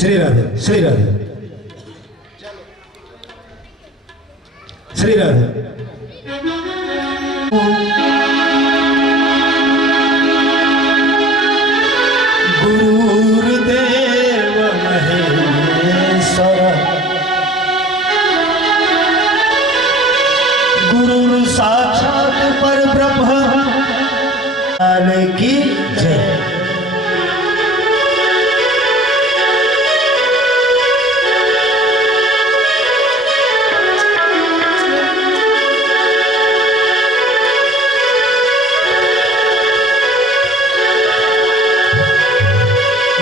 श्री राधे श्री राधे श्री राधे। गुरुदेव महेश्वर गुरु साक्षात परब्रह्म की जय।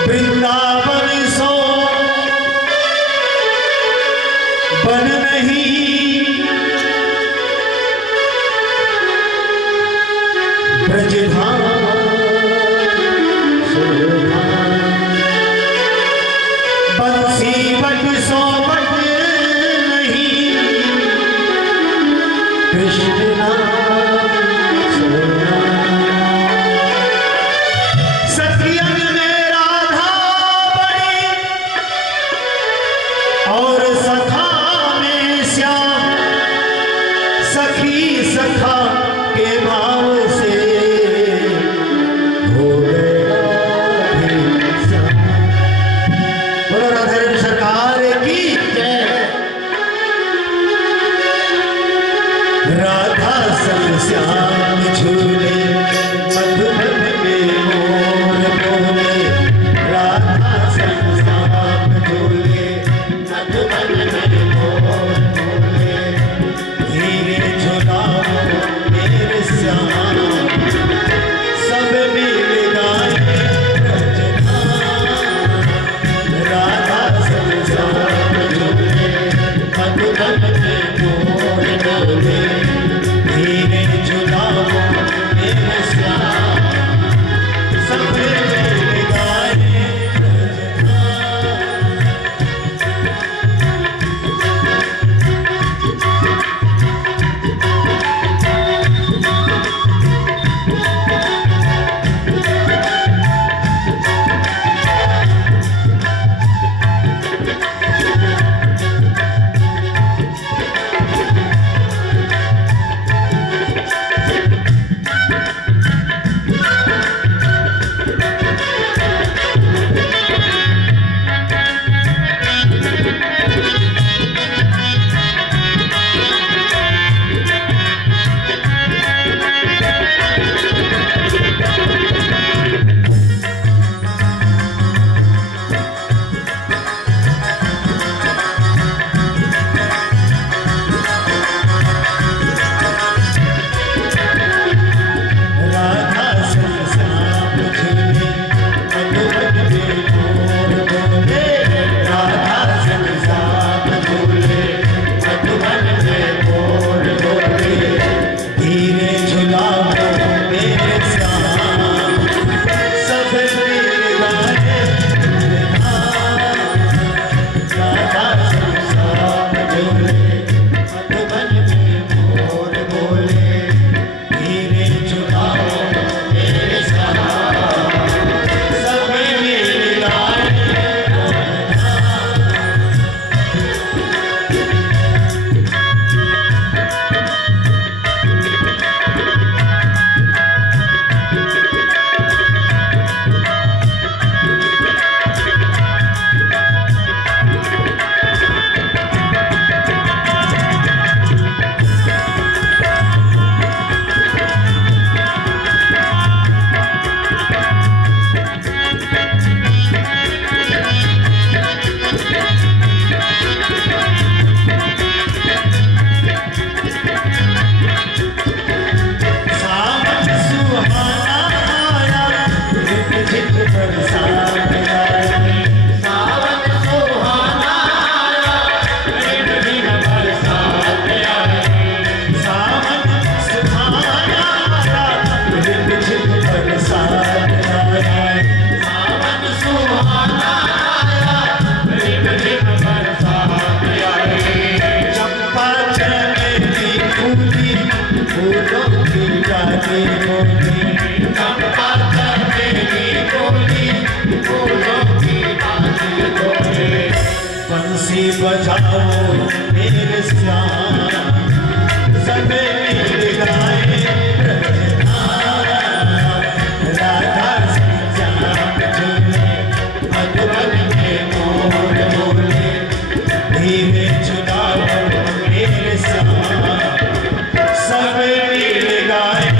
वृंदावन सो बन नहीं ब्रजधाम बंसी बट सो बट नहीं कृष्ण सखियन में राधा बड़ी और सखा में श्याम सखी सखा के भाव से हो गया श्याम। बोलो राधा रानी सरकार की जय। राधा संग श्याम झूले मधुबन में मोर बोले राधा संग श्याम झूले मधुबन में मोर बोले धीरे झुलाओ मेरे श्याम सब मिल गाए राधा संग श्याम झूले मधुबन में मोर बोले धीरे झुलाओ बंसी बजाओ मेरे श्याम सब मिल गाए राधा श्याम झूले मधुबन में मोर बोले धीरे चुनाओ मेरे श्याम सब मिल गाए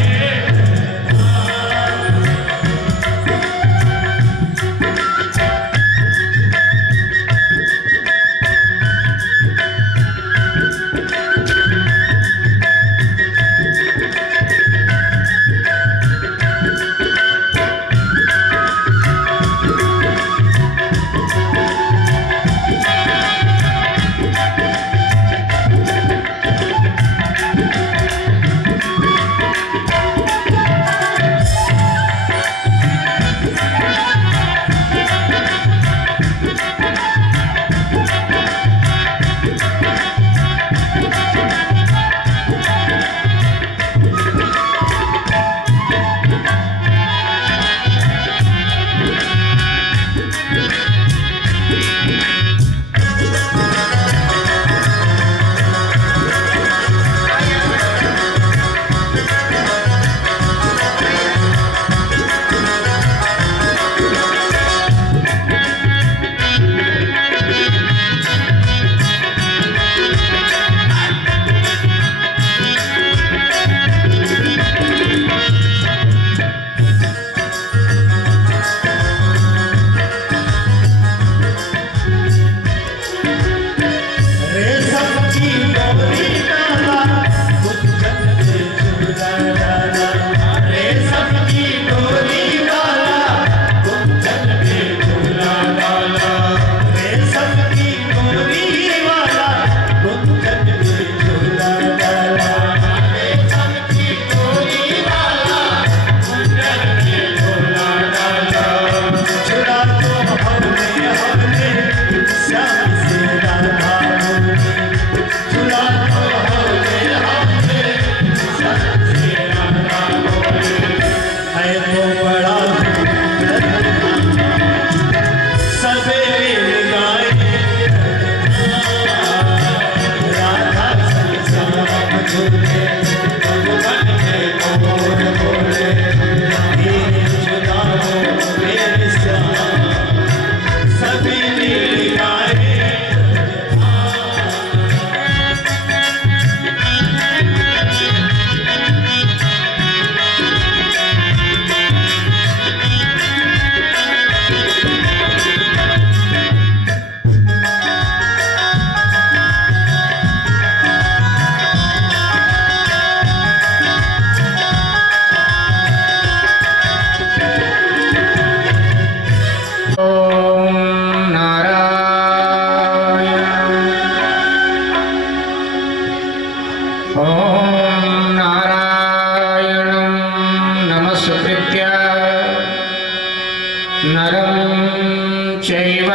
नरं चैव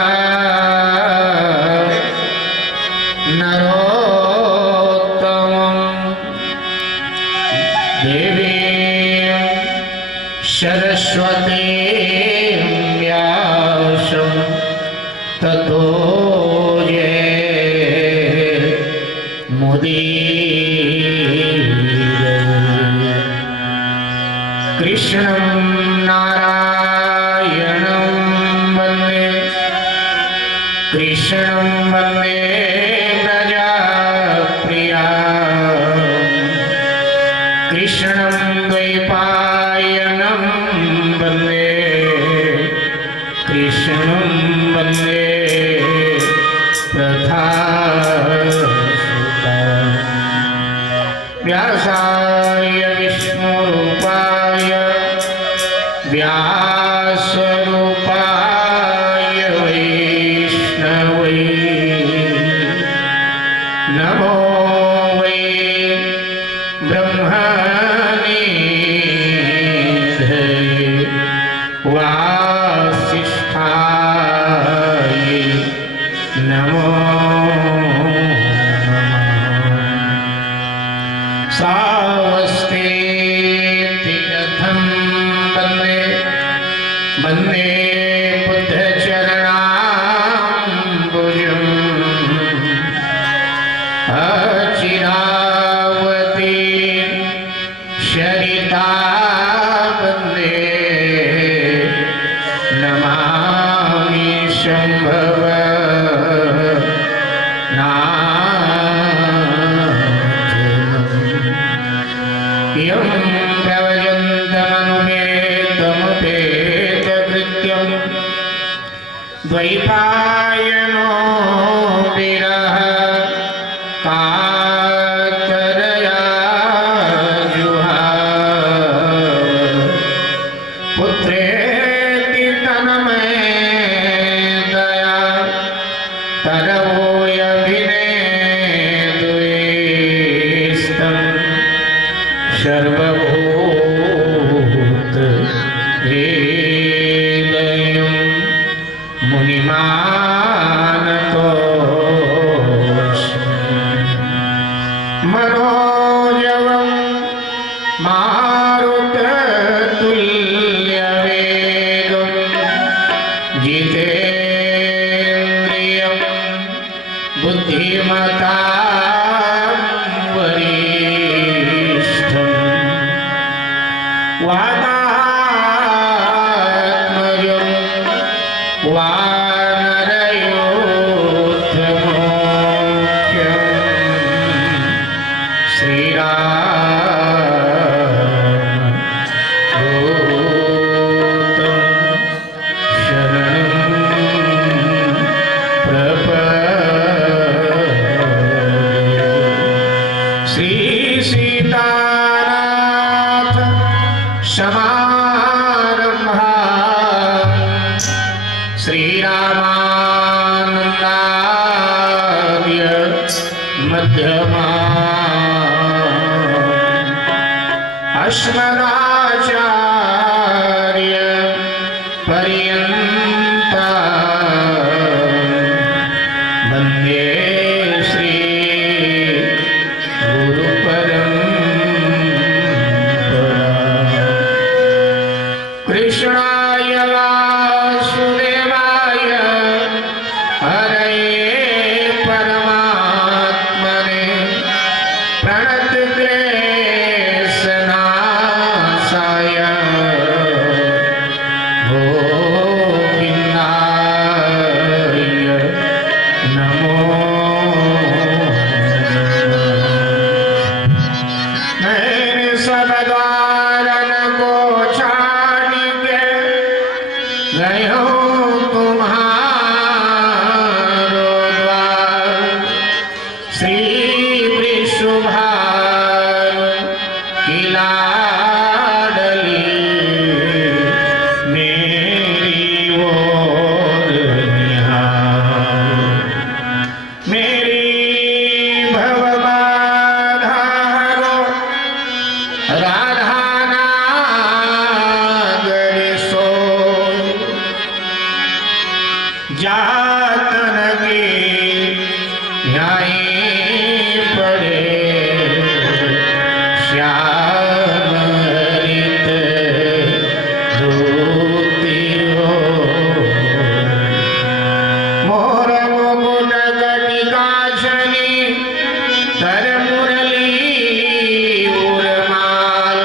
नरोत्तमं देवीं सरस्वतीं व्यासं ततो जयमुदीरये। कृष्णं नारायणं वन्दे कृष्णं वन्दे प्रजाप्रियं कृष्णं द्वैपायनं वन्दे कृष्णं वन्दे प्रथासुतं। व्यासाय विष्णुरूपाय व्यासरूपाय वैष्णवे नमो वै ब्रह्मणे वासिष्ठाय नमो सावस्तेति कथं वन्दे वन्दे बुद्धचरणाम्बुजम् द्वैपायनो विरह कातरया जुहाव पुत्रेति तन्मयतया तरवोऽयभिनेदुस्तं सर्वभूत हृदयं मुनिमानतोऽस्मि मनोजवं मारुततुल्यवेगं जितेन्द्रियं बुद्धिमतां वरिष्ठं वातात्मजं वानरयोद्धमुख्यं श्रीरामदूतं शरणं प्रपद्ये। श्रीसीतानाथ समारम्भा श्रीरामानन्दार्य मध्यमा अस्मदाचार्य पर्यन्ता वन्दे श्री गुरुपरम्परा। कृष्णाय वासुदेवाय हरये परमात्मने प्रणतक्लेशनाशाय गोविन्दाय नमो नमः। सबद्वारन को छाड़िके गयो तुम्हारो द्वार श्री वृषभार की लाडली मेरी ओर निहार मेरी भवबाधारो राधा नागर सो जातन की न्यायी पड़े श्याम हरित धोती हो मोर मुकुट कटिकाशनी तर मुरली उर्माल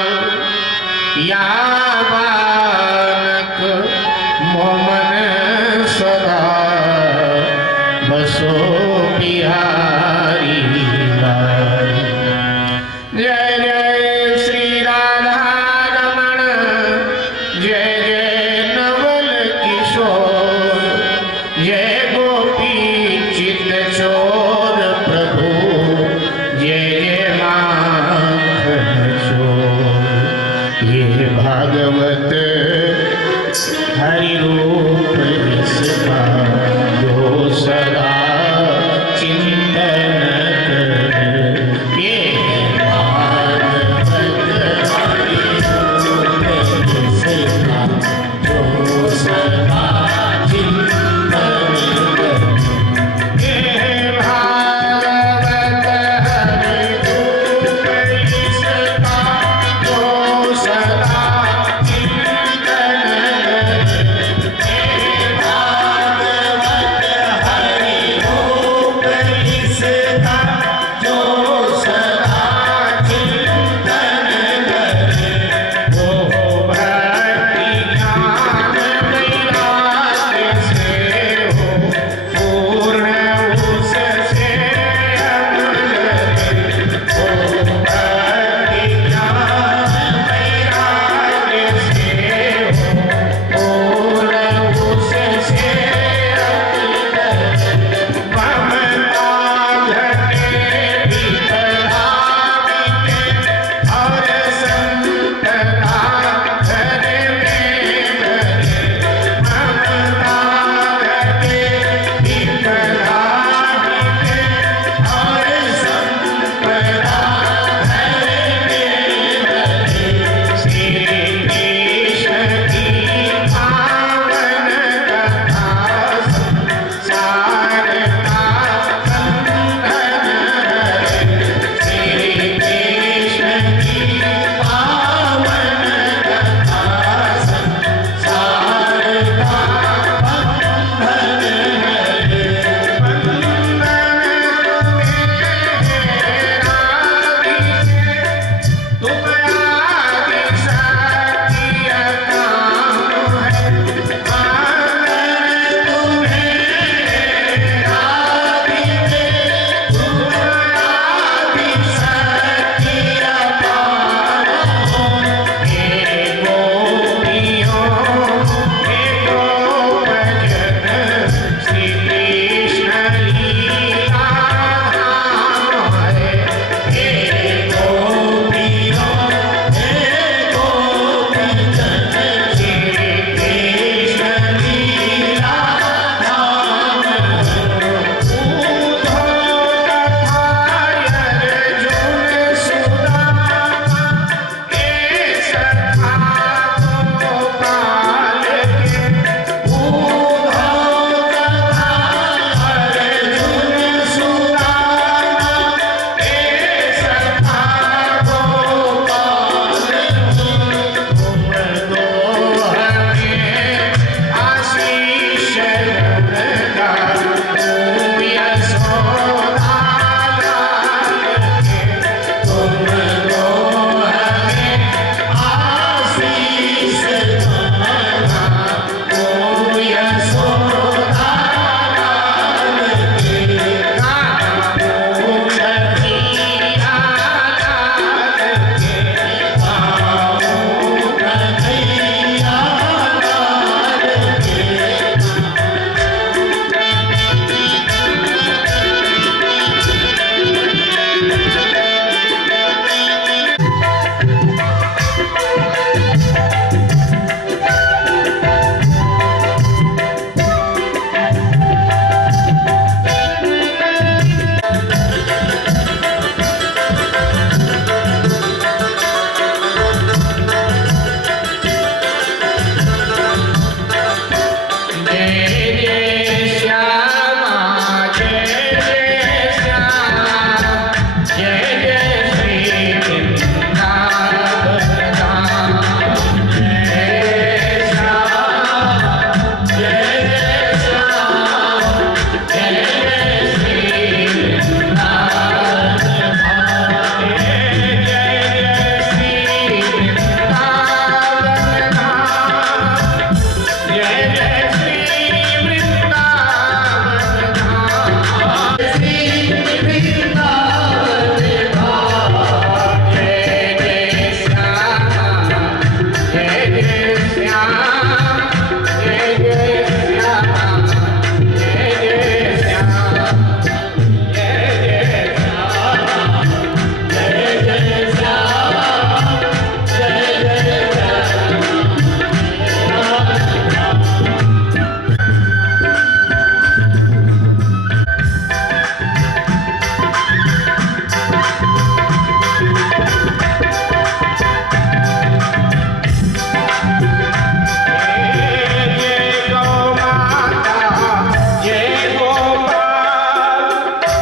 या बालक मोमन सदा बसो बिहारी लाल। जय जय श्री राधा रमण जय जय नवल किशोर जय गोपी चित्त चोर प्रभु जय जय माखन चोर। ये भागवत हरि रूप इसका जो सदा चिंतन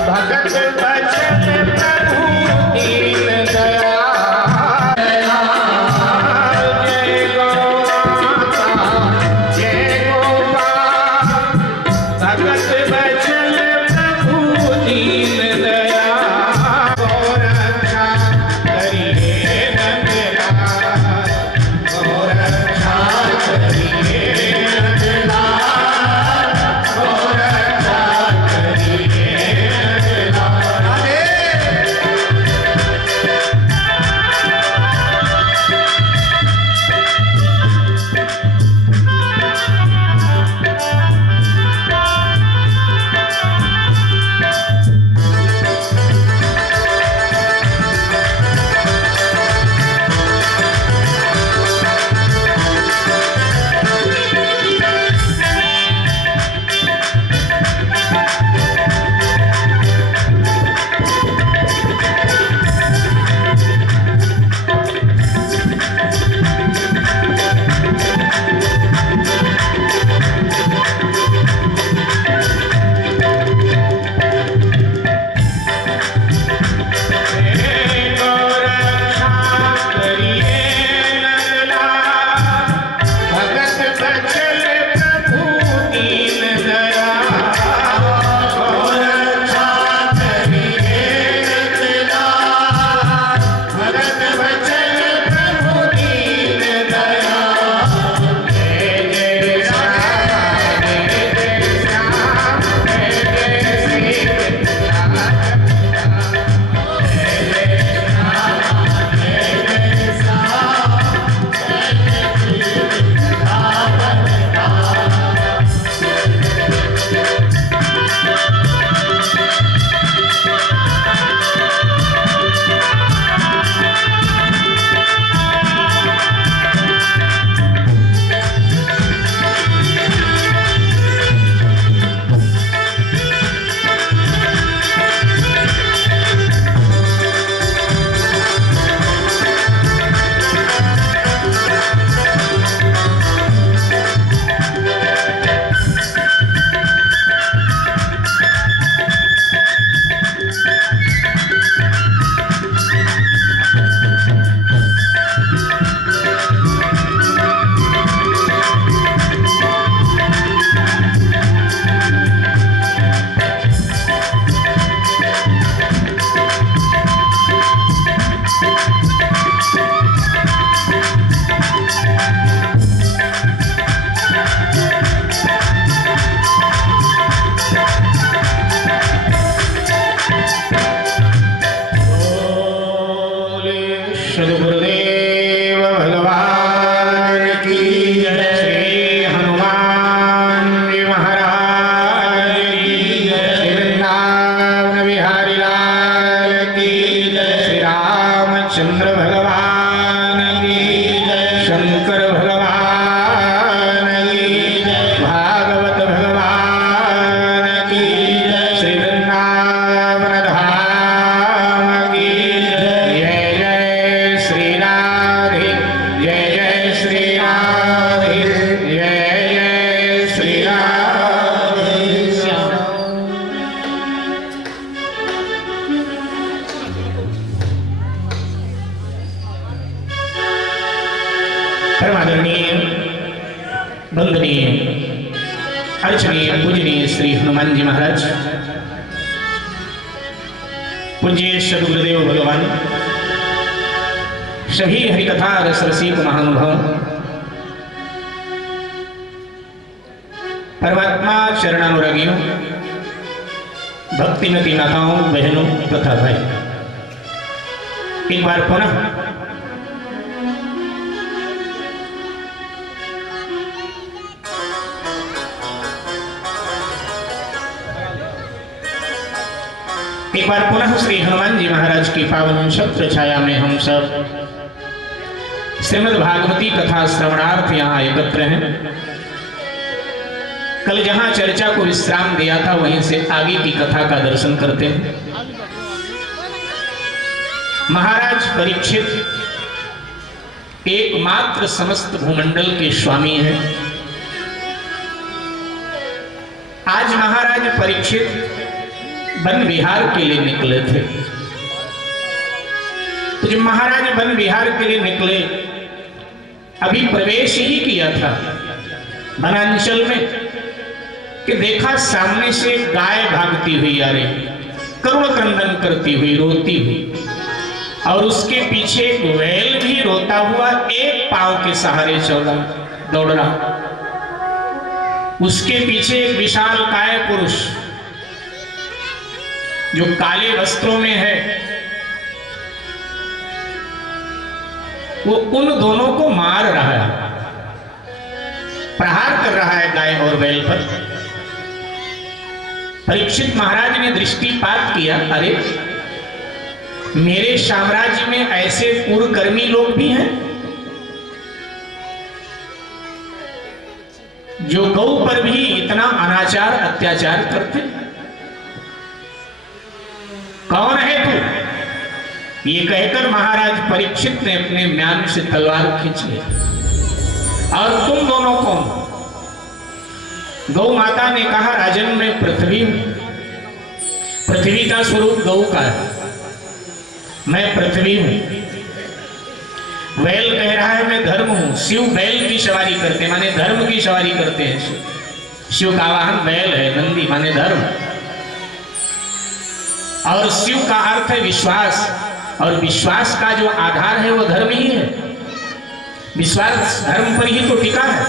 भगत बचन प्रभु दीन दयाल। परमादरणीय वंदनीय अर्चनीय पूजनीय श्री हनुमान जी महाराज, पूज्य सद्गुरुदेव भगवान, सभी हरिकथा रस रसिक महानुभव, परमात्मा चरणानुरागियों, भक्तिमती माताओं, बहनों तथा भाई, एक बार पुनः श्री हनुमान जी महाराज की पावन छत्र छाया में हम सब श्रीमद् भागवती कथा श्रवणार्थ यहाँ एकत्र हैं। कल जहां चर्चा को विश्राम दिया था वहीं से आगे की कथा का दर्शन करते हैं। महाराज परीक्षित एकमात्र समस्त भूमंडल के स्वामी हैं। आज महाराज परीक्षित वन विहार के लिए निकले थे। तो जब महाराज वन विहार के लिए निकले, अभी प्रवेश ही किया था वनांचल में, कि देखा सामने से गाय भागती हुई आ रही, करुण क्रंदन करती हुई, रोती हुई, और उसके पीछे एक बैल भी रोता हुआ एक पांव के सहारे चला दौड़ रहा। उसके पीछे एक विशाल काय पुरुष जो काले वस्त्रों में है, वो उन दोनों को मार रहा है, प्रहार कर रहा है गाय और बैल पर। परीक्षित महाराज ने दृष्टिपात किया, अरे मेरे साम्राज्य में ऐसे कुकर्मी लोग भी हैं जो गौ पर भी इतना अनाचार अत्याचार करते। कौन है तू? ये कहकर महाराज परीक्षित ने अपने म्यान से तलवार खींच ली। और तुम दोनों कौन? गौ माता ने कहा, राजन मैं पृथ्वी हूं, पृथ्वी का स्वरूप गौ का है, मैं पृथ्वी हूं। बैल कह रहा है मैं धर्म हूं। शिव बैल की सवारी करते, माने धर्म की सवारी करते हैं। शिव का वाहन बैल है, नंदी माने धर्म, और शिव का अर्थ है विश्वास, और विश्वास का जो आधार है वो धर्म ही है। विश्वास धर्म पर ही तो टिका है,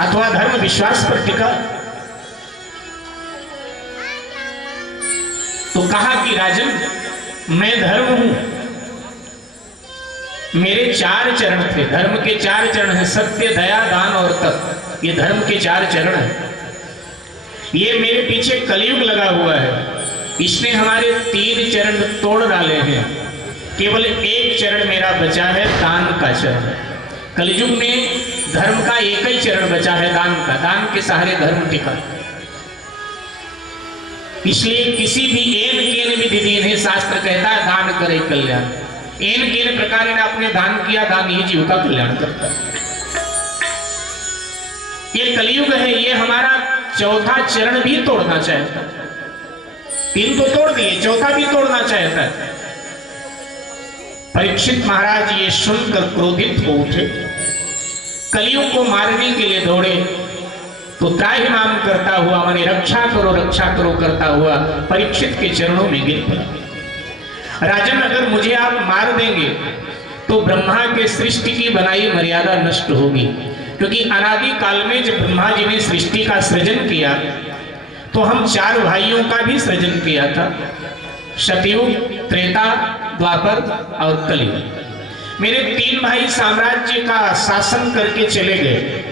अथवा धर्म विश्वास पर टिका। तो कहा कि राजन मैं धर्म हूं। मेरे 4 चरण थे, धर्म के 4 चरण हैं, सत्य, दया, दान और तप। ये धर्म के 4 चरण हैं। ये मेरे पीछे कलयुग लगा हुआ है, इसने हमारे 3 चरण तोड़ डाले हैं। केवल 1 चरण मेरा बचा है, दान का चरण। कलयुग में धर्म का एक ही चरण बचा है, दान का। दान के सहारे धर्म टिका। इसलिए किसी भी एन केन विधि दीन, शास्त्र कहता है दान करे कल्याण। एन केन प्रकार ने आपने दान किया, दान ही जीव का कल्याण करता है। ये कलयुग है, ये हमारा 4था चरण भी तोड़ना चाहता है। 3 तो तोड़ दिए, 4था भी तोड़ना चाहता है। परीक्षित महाराज ये सुनकर क्रोधित हो उठे, कलयुग को मारने के लिए दौड़े। तो त्राहिमाम करता हुआ, माने रक्षा करो करता हुआ परीक्षित के चरणों में गिर पड़ा। राजन अगर मुझे आप मार देंगे तो ब्रह्मा के सृष्टि की बनाई मर्यादा नष्ट होगी, क्योंकि अनादि काल में जब ब्रह्मा जी ने सृष्टि का सृजन किया तो हम 4 भाइयों का भी सृजन किया था, सतयुग, त्रेता, द्वापर और कलयुग। मेरे 3 भाई साम्राज्य का शासन करके चले गए।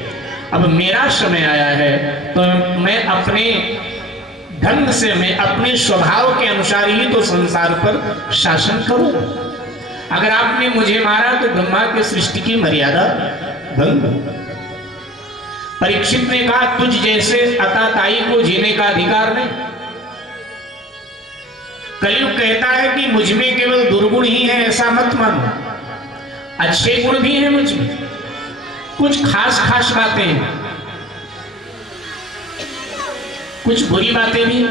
अब मेरा समय आया है तो मैं अपने ढंग से, मैं अपने स्वभाव के अनुसार ही तो संसार पर शासन करूं। अगर आपने मुझे मारा तो ब्रह्मा की सृष्टि की मर्यादा भंग। परीक्षित ने कहा, तुझ जैसे अताताई को जीने का अधिकार नहीं। कलयुग कहता है कि मुझ में केवल दुर्गुण ही है, ऐसा मत मानो, अच्छे गुण भी हैं मुझ में, कुछ खास खास बातें हैं, कुछ बुरी बातें भी।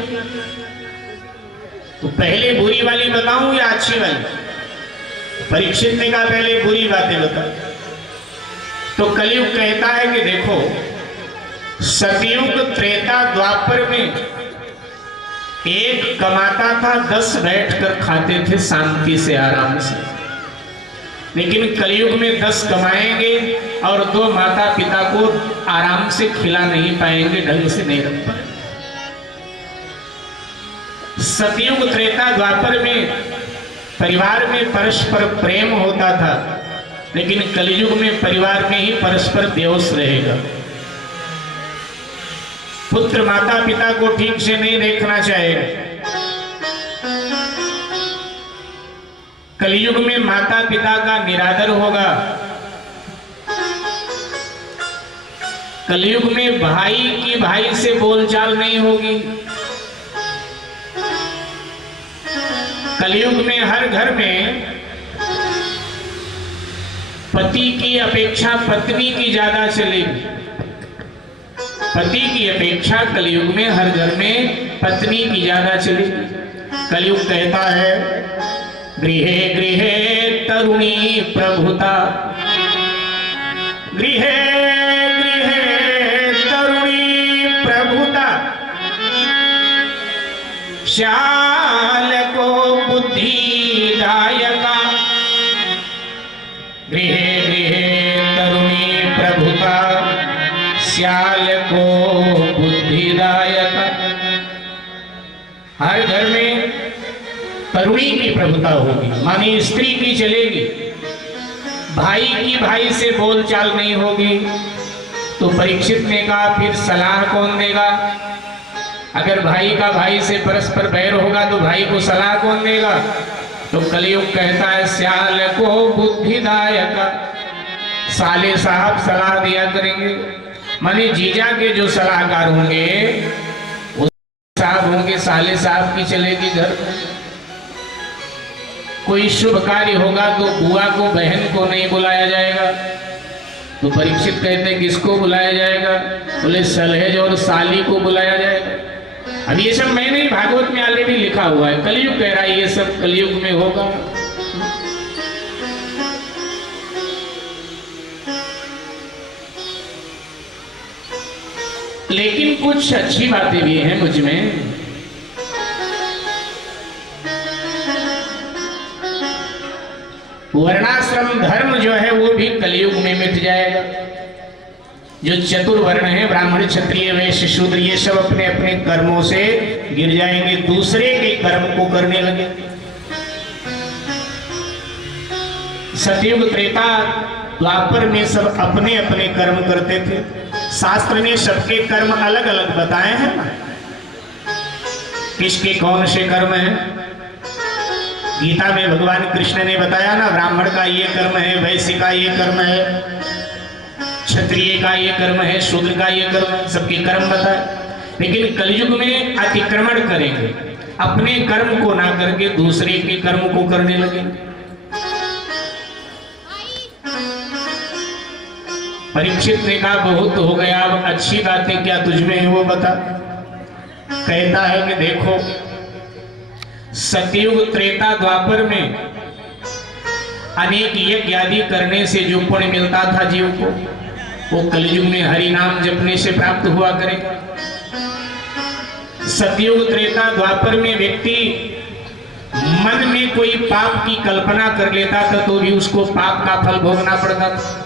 तो पहले बुरी वाली बताऊं या अच्छी वाली? परीक्षित ने कहा पहले बुरी बातें बता। तो कलयुग कहता है कि देखो, सतयुग, त्रेता, द्वापर में एक कमाता था, 10 बैठकर खाते थे शांति से, आराम से। लेकिन कलयुग में 10 कमाएंगे और 2 माता पिता को आराम से खिला नहीं पाएंगे, ढंग से नहीं रख पाएंगे। सतयुग, त्रेता, द्वापर में परिवार में परस्पर प्रेम होता था, लेकिन कलयुग में परिवार में ही परस्पर द्वेष रहेगा। पुत्र माता पिता को ठीक से नहीं देखना चाहेगा। कलयुग में माता पिता का निरादर होगा। कलयुग में भाई की भाई से बोलचाल नहीं होगी। कलयुग में हर घर में पति की अपेक्षा पत्नी की ज्यादा चलेगी। पति की अपेक्षा कलयुग में हर घर में पत्नी की ज्यादा चलेगी। कलयुग कहता है गृहे गृहे तरुणी प्रभुता, गृहे गृहे तरुणी प्रभुता, श्याल को बुद्धिदायका, गृहे गृहे तरुणी प्रभुता, श्याल को बुद्धिदायका। हर घर में तरुणी की प्रभुता होगी, माने स्त्री की चलेगी। भाई की भाई से बोलचाल नहीं होगी। तो परीक्षित ने कहा फिर सलाह कौन देगा? अगर भाई का भाई से परस्पर बैर होगा तो भाई को सलाह कौन देगा? तो कलयुग कहता है श्याल को बुद्धिदायक, साले साहब सलाह दिया करेंगे। माने जीजा के जो सलाहकार होंगे वो साहब होंगे, साले साहब की चलेगी घर। कोई शुभ कार्य होगा तो बुआ को बहन को नहीं बुलाया जाएगा। तो परीक्षित कहते हैं किसको बुलाया जाएगा? बोले सलहेज और साली को बुलाया जाएगा। अब ये सब मैंने ही भागवत में ऑलरेडी लिखा हुआ है। कलयुग कह रहा है ये सब कलयुग में होगा। लेकिन कुछ अच्छी बातें भी हैं मुझ में। वर्णाश्रम धर्म जो है वो भी कलयुग में मिट जाएगा। जो चतुर्वर्ण है, ब्राह्मण क्षत्रिय वैश्य शूद्र, ये सब अपने अपने कर्मों से गिर जाएंगे, दूसरे के कर्म को करने लगे। सतयुग त्रेता द्वापर में सब अपने अपने कर्म करते थे। शास्त्र ने सबके कर्म अलग अलग बताए हैं ना, किसके कौन से कर्म हैं। गीता में भगवान कृष्ण ने बताया ना, ब्राह्मण का ये कर्म है, वैश्य का ये कर्म है, क्षत्रिय का ये कर्म है, शूद्र का ये कर्म है, सबके कर्म बताए। लेकिन कलयुग में अतिक्रमण करेंगे, अपने कर्म को ना करके दूसरे के कर्म को करने लगेंगे। परीक्षित ने कहा बहुत हो गया, अब अच्छी बातें क्या तुझमें है वो बता। कहता है कि देखो, सतयुग त्रेता द्वापर में अनेक यज्ञ आदि करने से जो पुण्य मिलता था जीव को, वो कलयुग में हरि नाम जपने से प्राप्त हुआ करेगा। सतयुग त्रेता द्वापर में व्यक्ति मन में कोई पाप की कल्पना कर लेता था तो भी उसको पाप का फल भोगना पड़ता था।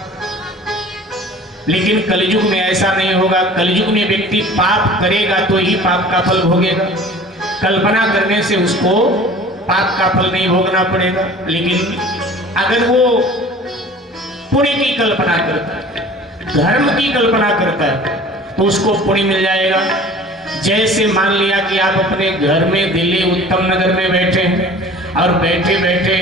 लेकिन कलयुग में ऐसा नहीं होगा। कलयुग में व्यक्ति पाप करेगा तो ही पाप का फल भोगेगा। कल्पना करने से उसको पाप का फल नहीं भोगना पड़ेगा। लेकिन अगर वो पुण्य की कल्पना करता है, धर्म की कल्पना करता है, तो उसको पुण्य मिल जाएगा। जैसे मान लिया कि आप अपने घर में दिल्ली उत्तम नगर में बैठे हैं और बैठे बैठे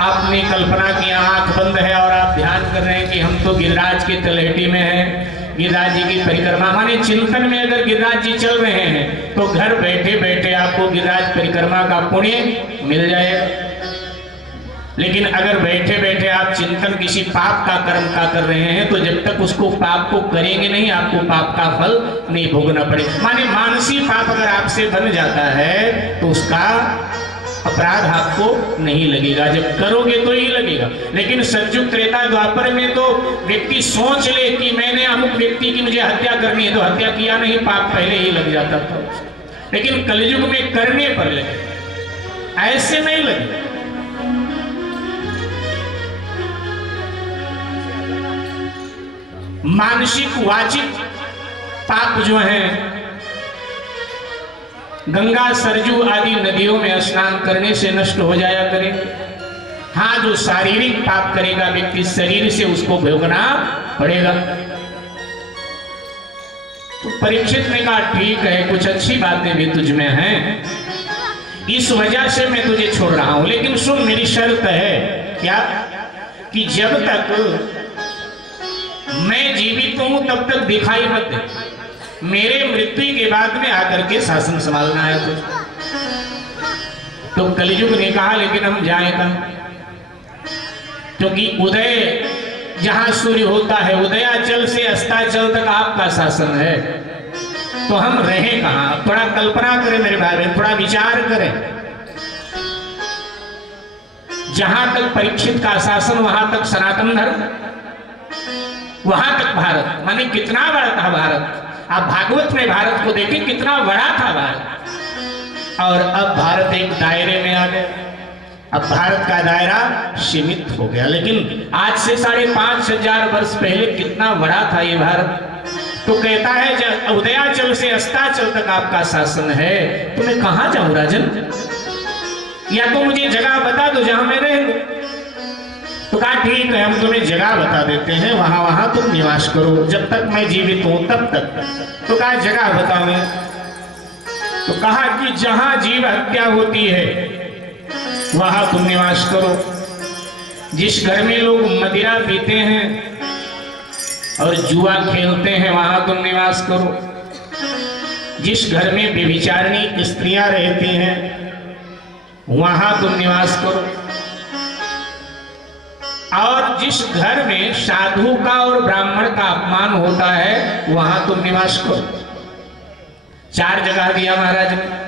आपने कल्पना की, आंख बंद है और आप ध्यान कर रहे हैं कि हम तो गिरिराज की तलहटी में हैं, गिरिराज जी की परिक्रमा, माने चिंतन में अगर गिरिराज जी चल रहे हैं तो घर बैठे बैठे आपको गिरिराज परिक्रमा का पुण्य मिल जाएगा। लेकिन अगर बैठे बैठे आप चिंतन किसी पाप का कर्म का कर रहे हैं तो जब तक उसको पाप को करेंगे नहीं, आपको पाप का फल नहीं भोगना पड़ेगा। माने मानसी पाप अगर आपसे बन जाता है तो उसका अपराध आपको नहीं लगेगा, जब करोगे तो ही लगेगा। लेकिन सतयुग त्रेता द्वापर में तो व्यक्ति सोच ले कि मैंने अमुक व्यक्ति की मुझे हत्या करनी है तो हत्या किया नहीं, पाप पहले ही लग जाता था। लेकिन कलयुग में करने पर लगे, ऐसे नहीं लगे। मानसिक वाचिक पाप जो है, गंगा सरजू आदि नदियों में स्नान करने से नष्ट हो जाया करेंगे। हाँ, जो शारीरिक पाप करेगा व्यक्ति, शरीर से उसको भोगना पड़ेगा। तो परीक्षित ने कहा ठीक है, कुछ अच्छी बातें भी तुझ में हैं, इस वजह से मैं तुझे छोड़ रहा हूं। लेकिन सुन, मेरी शर्त है क्या, कि जब तक मैं जीवित हूं तब तक दिखाई मत दे, मेरे मृत्यु के बाद में आकर के शासन संभालना है तुझे। तो कलयुग ने कहा लेकिन हम जाएं कहां, क्योंकि उदय जहां सूर्य होता है, उदयाचल से अस्ताचल तक आपका शासन है। तो हम रहें कहां? थोड़ा कल्पना करें मेरे भाई बहन, थोड़ा विचार करें। जहां तक परीक्षित का शासन वहां तक सनातन धर्म, वहां तक भारत, माने कितना बड़ा था भारत। आप भागवत में भारत को देखें कितना बड़ा था भारत, और अब भारत एक दायरे में आ गया। अब भारत का दायरा सीमित हो गया। लेकिन आज से 5,500 वर्ष पहले कितना बड़ा था ये भारत। तो कहता है जब उदयाचल से अस्ताचल तक आपका शासन है, तो मैं कहां जाऊं राजन? या तो मुझे जगह बता दो जहां मैं रहूं। तो कहा ठीक है, हम तुम्हें जगह बता देते हैं, वहां वहां तुम निवास करो जब तक मैं जीवित हूं तब तक। तो कहा जगह बताओ। तो कहा कि जहां जीव हत्या होती है वहां तुम निवास करो। जिस घर में लोग मदिरा पीते हैं और जुआ खेलते हैं वहां तुम निवास करो। जिस घर में व्यभिचारिणी स्त्रियां रहती हैं वहां तुम निवास करो। और जिस घर में साधु का और ब्राह्मण का अपमान होता है वहां तुम निवास करो। 4 जगह दिया महाराज ने।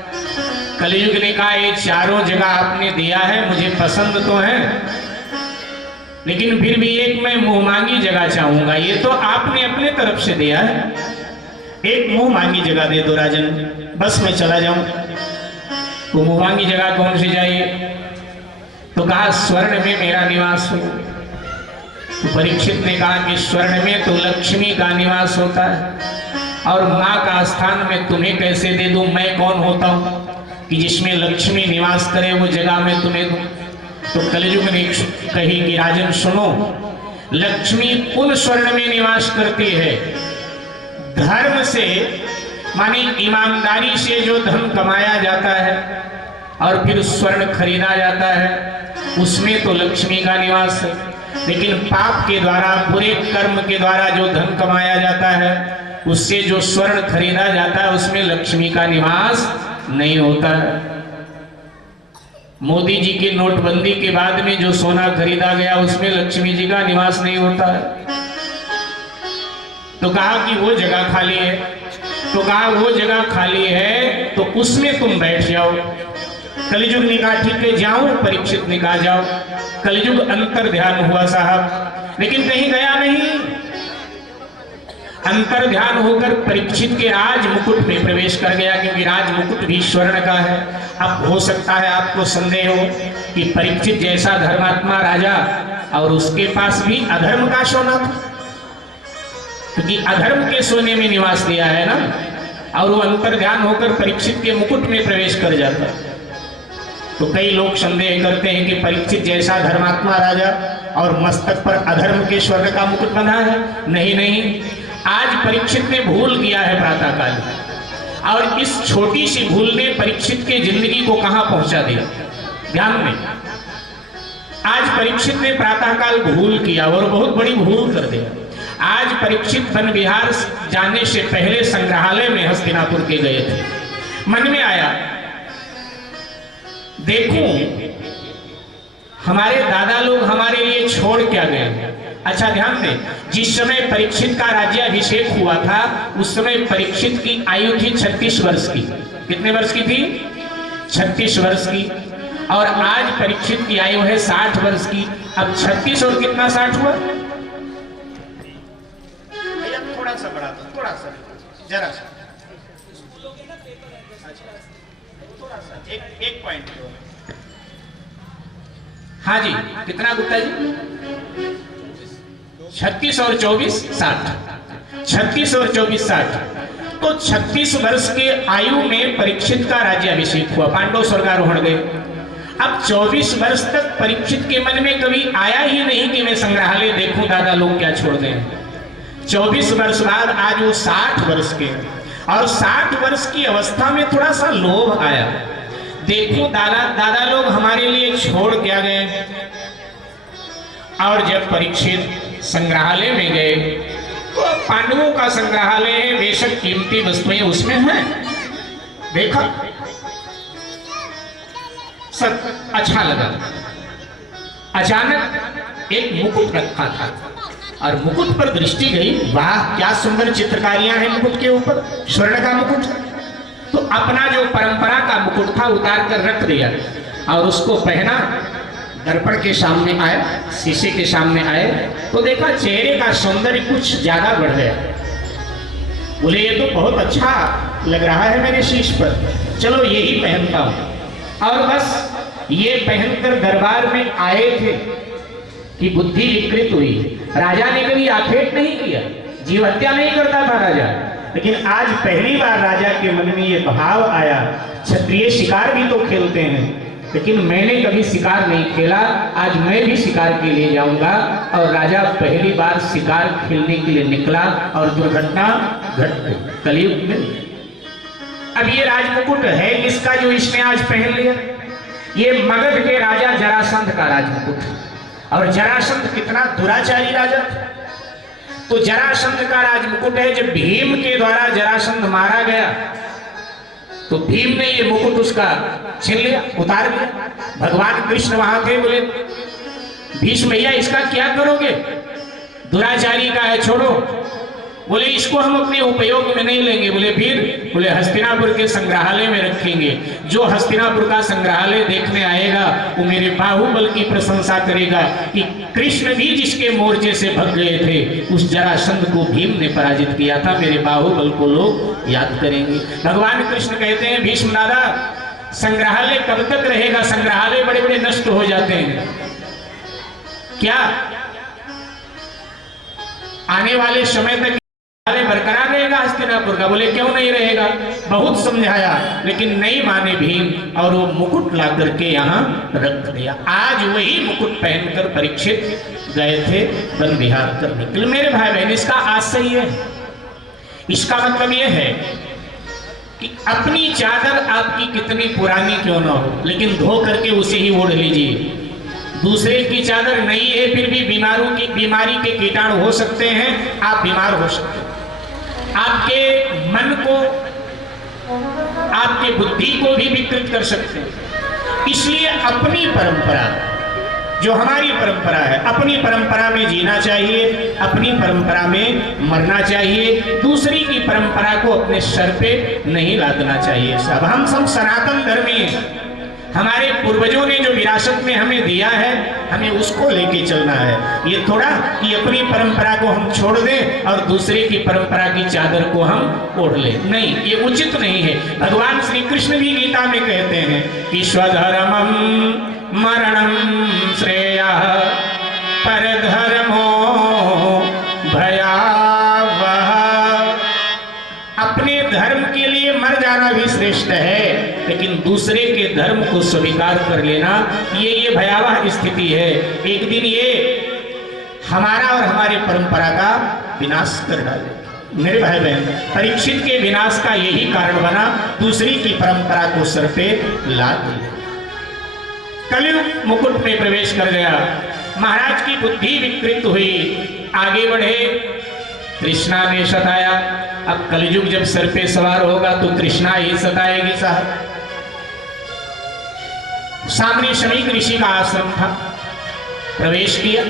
कलयुग ने कहा ये चारों जगह आपने दिया है, मुझे पसंद तो है, लेकिन फिर भी एक मैं मुंह मांगी जगह चाहूंगा। ये तो आपने अपने तरफ से दिया है, एक मुंह मांगी जगह दे दो राजन, बस मैं चला जाऊं। तो मुंह मांगी जगह कौन सी चाहिए? तो कहा स्वर्ण में मेरा निवास हो। तो परीक्षित ने कहा कि स्वर्ण में तो लक्ष्मी का निवास होता है, और माँ का स्थान में तुम्हें कैसे दे दूं? मैं कौन होता हूं कि जिसमें लक्ष्मी निवास करे वो जगह मैं तुम्हें दूं? तो कलयुग ने कही कि राजन सुनो, लक्ष्मी उन स्वर्ण में निवास करती है धर्म से, माने ईमानदारी से जो धन कमाया जाता है और फिर स्वर्ण खरीदा जाता है, उसमें तो लक्ष्मी का निवास है। लेकिन पाप के द्वारा, बुरे कर्म के द्वारा जो धन कमाया जाता है, उससे जो स्वर्ण खरीदा जाता है उसमें लक्ष्मी का निवास नहीं होता है। मोदी जी की नोटबंदी के बाद में जो सोना खरीदा गया उसमें लक्ष्मी जी का निवास नहीं होता है। तो कहा कि वो जगह खाली है। तो कहा वो जगह खाली है तो उसमें तुम बैठ जाओ। कलयुग ने कहा ठीक है जाऊं। परीक्षित ने कहा जाओ। कलयुग अंतर ध्यान हुआ साहब, लेकिन कहीं गया नहीं। अंतर ध्यान होकर परीक्षित के राज मुकुट में प्रवेश कर गया, क्योंकि राज मुकुट भी स्वर्ण का है। अब हो सकता है आपको संदेह हो कि परीक्षित जैसा धर्मात्मा राजा और उसके पास भी अधर्म का सोना था, क्योंकि अधर्म के सोने में निवास दिया है ना, और वो अंतर ध्यान होकर परीक्षित के मुकुट में प्रवेश कर जाता है। तो कई लोग संदेह करते हैं कि परीक्षित जैसा धर्मात्मा राजा और मस्तक पर अधर्म के स्वर्ण का मुकुट बंधा है। नहीं नहीं, आज परीक्षित ने भूल किया है प्रातःकाल, और इस छोटी सी भूल ने परीक्षित के जिंदगी को कहां पहुंचा दिया। ध्यान में, आज परीक्षित ने प्रातःकाल भूल किया और बहुत बड़ी भूल कर दिया। आज परीक्षित वन विहार जाने से पहले संग्रहालय में हस्तिनापुर के गए थे। मन में आया देखूं हमारे दादा लोग हमारे लिए छोड़ क्या गए। अच्छा ध्यान दें, जिस समय परीक्षित का राज्याभिषेक हुआ था उस समय परीक्षित की आयु थी 36 वर्ष की। कितने वर्ष की थी? 36 वर्ष की। और आज परीक्षित की आयु है 60 वर्ष की। अब 36 और कितना 60 हुआ? थोड़ा सा बढ़ा दो, थोड़ा सा, जरा सा, थोड़ा सा, एक पॉइंट। हाँ जी, कितना गुप्ता जी? 36 और 24 60। 36 और 24 60। तो 36 वर्ष के आयु में परीक्षित का राज्याभिषेक हुआ, पांडव स्वर्गारोहण गए। अब 24 वर्ष तक परीक्षित के मन में कभी आया ही नहीं कि मैं संग्रहालय देखूं, दादा लोग क्या छोड़ दें। 24 वर्ष बाद आज वो 60 वर्ष के, और 60 वर्ष की अवस्था में थोड़ा सा लोभ आया, देखो दादा लोग हमारे लिए छोड़ क्या गए। और जब परीक्षित संग्रहालय में गए तो पांडवों का संग्रहालय है, बेशक कीमती वस्तुएं उसमें हैं, देखा, सब अच्छा लगा। अचानक एक मुकुट रखा था, और मुकुट पर दृष्टि गई, वाह क्या सुंदर चित्रकारियां हैं मुकुट के ऊपर, स्वर्ण का मुकुट। तो अपना जो परंपरा का मुकुट था उतार कर रख दिया और उसको पहना। दर्पण के सामने आए, शीशे के सामने आए तो देखा चेहरे का सौंदर्य कुछ ज्यादा बढ़ गया। बोले ये तो बहुत अच्छा लग रहा है मेरे शीश पर, चलो यही पहनता हूं। और बस ये पहनकर दरबार में आए थे कि बुद्धि विकृत हुई। राजा ने कभी आक्षेप नहीं किया, जीव हत्या नहीं करता था राजा, लेकिन आज पहली बार राजा के मन में ये भाव आया, क्षत्रिय शिकार भी तो खेलते हैं लेकिन मैंने कभी शिकार नहीं खेला, आज मैं भी शिकार के लिए जाऊंगा। और राजा पहली बार शिकार खेलने के लिए निकला और दुर्घटना घट गई कलयुग में। अब ये राजमुकुट है किसका जो इसने आज पहन लिया? ये मगध के राजा जरासंध का राजमुकुट। और जरासंध कितना दुराचारी राजा था। तो जरासंध का राजमुकुट है। जब भीम के द्वारा जरासंध मारा गया तो भीम ने ये मुकुट उसका छीन लिया, उतार दिया। भगवान कृष्ण वहां थे, बोले भीष्म भैया इसका क्या करोगे? दुराचारी का है, छोड़ो। बोले इसको हम अपने उपयोग में नहीं लेंगे। बोले फिर? बोले हस्तिनापुर के संग्रहालय में रखेंगे। जो हस्तिनापुर का संग्रहालय देखने आएगा वो मेरे बाहुबल की प्रशंसा करेगा कि कृष्ण भी जिसके मोर्चे से भग गए थे उस जरासंध को भीम ने पराजित किया था, मेरे बाहुबल को लोग याद करेंगे। भगवान कृष्ण कहते हैं भीष्म दादा संग्रहालय कब तक रहेगा? संग्रहालय बड़े बड़े नष्ट हो जाते हैं, क्या आने वाले समय तक बरकरार रहेगा हस्तिनापुर का? बोले क्यों नहीं रहेगा? बहुत समझाया लेकिन नहीं माने भीम और वो मुकुट ला करके यहाँ रख दिया। आज वही मुकुट पहनकर परीक्षित गए थे वन विहार करने के लिए। मेरे भाई बहन इसका आशय है, इसका मतलब यह है कि अपनी चादर आपकी कितनी पुरानी क्यों ना हो लेकिन धो करके उसे ही ओढ़ लीजिए। दूसरे की चादर नई है फिर भी बीमारी के कीटाणु हो सकते हैं, आप बीमार हो सकते हैं। आपके मन को, आपके बुद्धि को भी विकृत कर सकते हैं। इसलिए अपनी परंपरा, जो हमारी परंपरा है, अपनी परंपरा में जीना चाहिए, अपनी परंपरा में मरना चाहिए। दूसरी की परंपरा को अपने सर पे नहीं लादना चाहिए। सब हम सब सनातन धर्मी हैं। हमारे पूर्वजों ने जो विरासत में हमें दिया है हमें उसको लेके चलना है। ये थोड़ा कि अपनी परंपरा को हम छोड़ दें और दूसरे की परंपरा की चादर को हम ओढ़ लें, नहीं, ये उचित नहीं है। भगवान श्री कृष्ण भी गीता में कहते हैं कि स्वधर्मम मरणम श्रेयः परधर्मो भयावह। अपने धर्म के लिए मर जाना भी श्रेष्ठ है लेकिन दूसरे के धर्म को स्वीकार कर लेना ये भयावह स्थिति है। एक दिन ये हमारा और हमारे परंपरा का विनाश कर डाले। मेरे भाई बहन, परीक्षित के विनाश का यही कारण बना, दूसरी की परंपरा को सर पे लाद दिया। कलयुग मुकुट में प्रवेश कर गया। महाराज की बुद्धि विकृत हुई, आगे बढ़े, तृष्णा ने सताया। अब कलयुग जब सर पे सवार होगा तो तृष्णा ही सताएगी साहब। सामने शमीक ऋषि का आश्रम था, प्रवेश किया।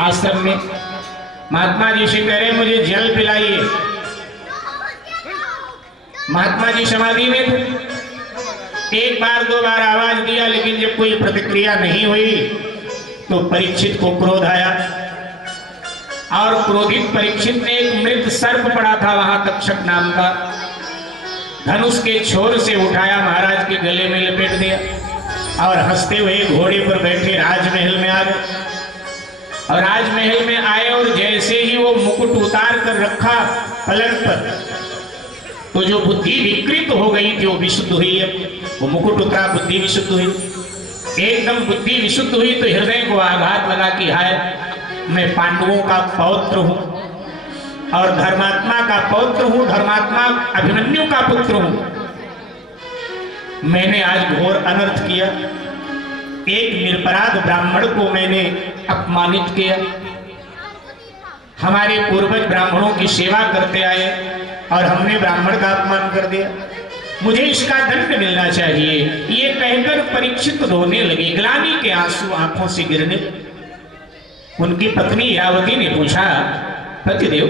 आश्रम में महात्मा जी से कह रहे मुझे जल पिलाइए। महात्मा जी समाधि में थे। एक बार दो बार आवाज दिया लेकिन जब कोई प्रतिक्रिया नहीं हुई तो परीक्षित को क्रोध आया और क्रोधित परीक्षित ने एक मृत सर्प पड़ा था वहां तक्षक नाम का, धनुष के छोर से उठाया, महाराज के गले में लपेट दिया और हंसते हुए घोड़े पर बैठे राजमहल में आ गए। और राजमहल में आए और जैसे ही वो मुकुट उतार कर रखा पलंग पर तो जो बुद्धि विकृत हो गई थी वो विशुद्ध हुई। वो मुकुट उतरा, बुद्धि विशुद्ध हुई। एकदम बुद्धि विशुद्ध हुई तो हृदय को आघात लगा कि हाय मैं पांडवों का पौत्र हूं और धर्मात्मा का पौत्र हूं, धर्मात्मा अभिमन्यु का पुत्र हूं। मैंने आज घोर अनर्थ किया। एक निरपराध ब्राह्मण को मैंने अपमानित किया। हमारे पूर्वज ब्राह्मणों की सेवा करते आए और हमने ब्राह्मण का अपमान कर दिया, मुझे इसका दंड मिलना चाहिए। ये कहकर परीक्षित रोने लगे, ग्लानि के आंसू आंखों से गिरने। उनकी पत्नी इरावती ने पूछा, पतिदेव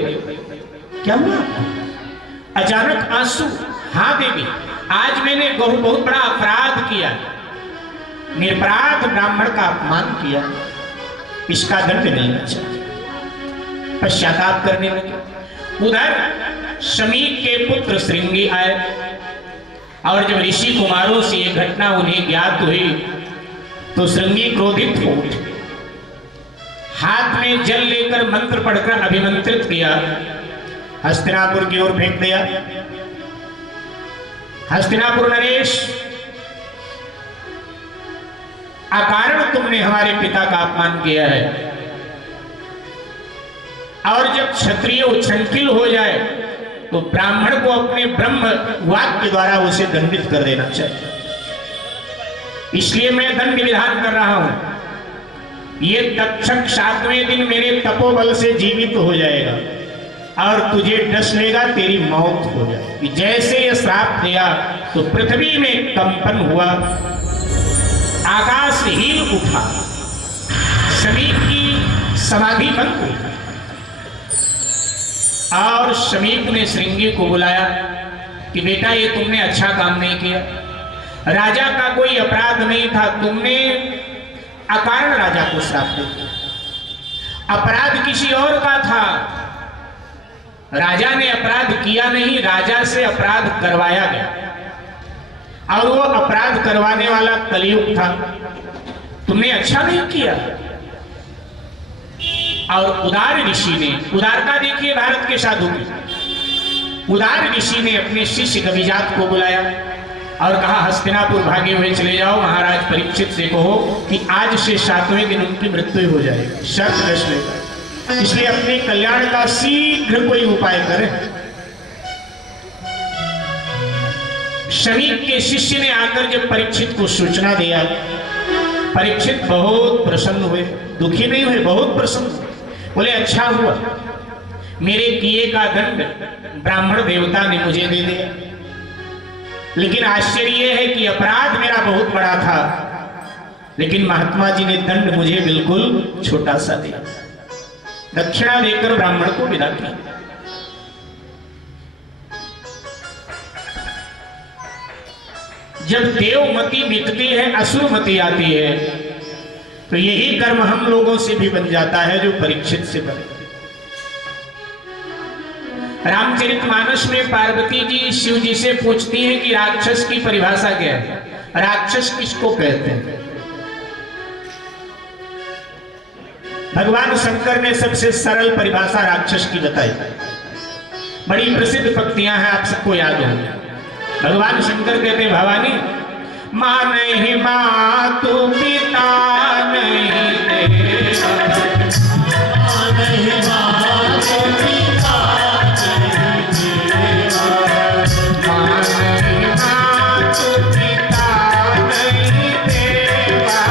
क्या हुआ? अचानक आंसू। हाँ देवी, आज मैंने बहुत बड़ा अपराध किया, निरपराध ब्राह्मण का अपमान किया, इसका दंड मिलना चाहिए। पश्चाताप करने लगे। उधर शमीक के पुत्र श्रृंगी आए और जब ऋषि कुमारों से यह घटना उन्हें ज्ञात हुई तो श्रृंगी क्रोधित हो उठे। हाथ में जल लेकर मंत्र पढ़कर अभिमंत्रित किया, हस्तिनापुर की ओर फेंक दिया। हस्तिनापुर नरेश, अकारण तुमने हमारे पिता का अपमान किया है, और जब क्षत्रिय उच्छृंखिल हो जाए तो ब्राह्मण को अपने ब्रह्म वाक्य द्वारा उसे दंडित कर देना चाहिए। इसलिए मैं दंड विधान कर रहा हूं। ये तक्षक 7वें दिन मेरे तपोबल से जीवित हो जाएगा और तुझे डस लेगा, तेरी मौत हो जाएगी। जैसे ये श्राप दिया तो पृथ्वी में कंपन हुआ, आकाश हिल उठा, शमीक की समाधि भंग हुई और शमीक ने श्रृंगी को बुलाया कि बेटा ये तुमने अच्छा काम नहीं किया, राजा का कोई अपराध नहीं था, तुमने अकारण राजा को श्राप दे दिया। अपराध किसी और का था, राजा ने अपराध किया नहीं, राजा से अपराध करवाया गया और वो अपराध करवाने वाला कलयुग था। तुमने अच्छा नहीं किया। और उदार ऋषि ने, उदारता देखिए भारत के साधु में, उदार ऋषि ने अपने शिष्य गविजात को बुलाया और कहा हस्तिनापुर भागे हुए चले जाओ, महाराज परीक्षित से कहो कि आज से 7वें दिन उनकी मृत्यु हो जाएगी, शर्त रच लेगा, इसलिए अपने कल्याण का शीघ्र कोई उपाय करें। शमीक के शिष्य ने आकर जब परीक्षित को सूचना दिया, परीक्षित बहुत प्रसन्न हुए, दुखी नहीं हुए, बहुत प्रसन्न हुए। बोले अच्छा हुआ, मेरे किए का दंड ब्राह्मण देवता ने मुझे दे दिया, लेकिन आश्चर्य यह है कि अपराध मेरा बहुत बड़ा था, लेकिन महात्मा जी ने दंड मुझे बिल्कुल छोटा सा दिया। दक्षिणा देकर ब्राह्मण को विदा किया। जब देवमति बीतती है, असुरमति आती है, तो यही कर्म हम लोगों से भी बन जाता है जो परीक्षित से बने। रामचरितमानस में पार्वती जी शिव जी से पूछती हैं कि राक्षस की परिभाषा क्या है, राक्षस किसको कहते हैं? भगवान शंकर ने सबसे सरल परिभाषा राक्षस की बताई। बड़ी प्रसिद्ध पंक्तियां हैं, आप सबको याद होंगी। भगवान शंकर कहते भवानी, मां नहीं मातु पिता नहीं देवा, मां नहीं मातु पिता नहीं देवा, मां नहीं मातु पिता नहीं देवा,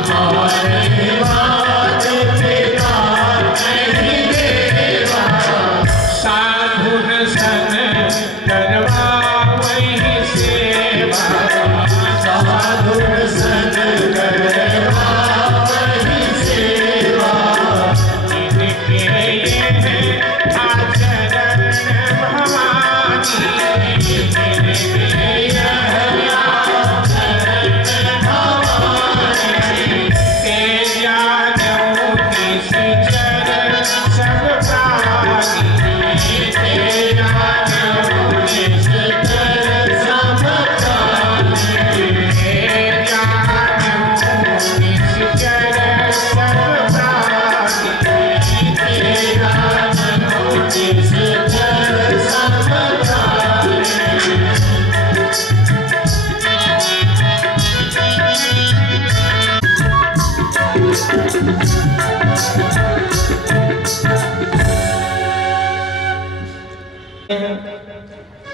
मां नहीं मातु पिता नहीं देवा, साधु न सन करवा वही सेवा, साधु सन करवा वही सेवा, इनके ये आचरण भवानी, इनके यह आचरण भवानी, ते जानो किस चरण सब प्राणी, ते जानो किस चरण सब प्राणी, ते जानो किस चरण सब प्राणी। ते जानो किस चरण सब प्राणी।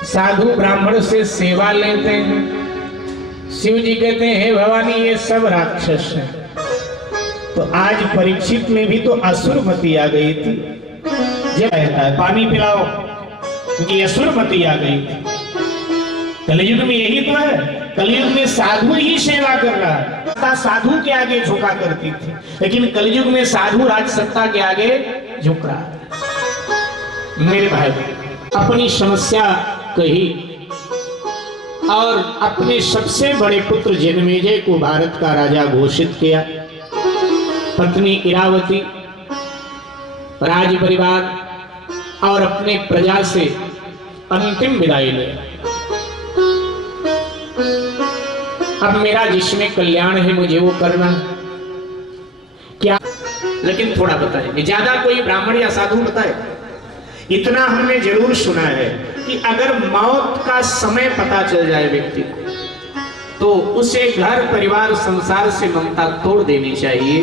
साधु ब्राह्मण से सेवा लेते हैं। शिव जी कहते हैं हे भवानी ये सब राक्षस हैं। तो आज परीक्षित में भी तो असुरमति आ गई थी। ये कहता है पानी पिलाओ, क्योंकि असुरमति आ गई थी। कलयुग में यही तो है, कलयुग में साधु ही सेवा कर रहा है, साधु के आगे झुका करती थी, लेकिन कलयुग में साधु राजसत्ता के आगे झुक रहा है। मेरे भाई, अपनी समस्या कही और अपने सबसे बड़े पुत्र जन्मेजय को भारत का राजा घोषित किया। पत्नी इरावती, राज परिवार और अपने प्रजा से अंतिम विदाई ले। अब मेरा जिसमें कल्याण है मुझे वो करना क्या, लेकिन थोड़ा बताए, ज्यादा कोई ब्राह्मण या साधु बताए। इतना हमने जरूर सुना है कि अगर मौत का समय पता चल जाए व्यक्ति को, तो उसे घर परिवार संसार से ममता तोड़ देनी चाहिए।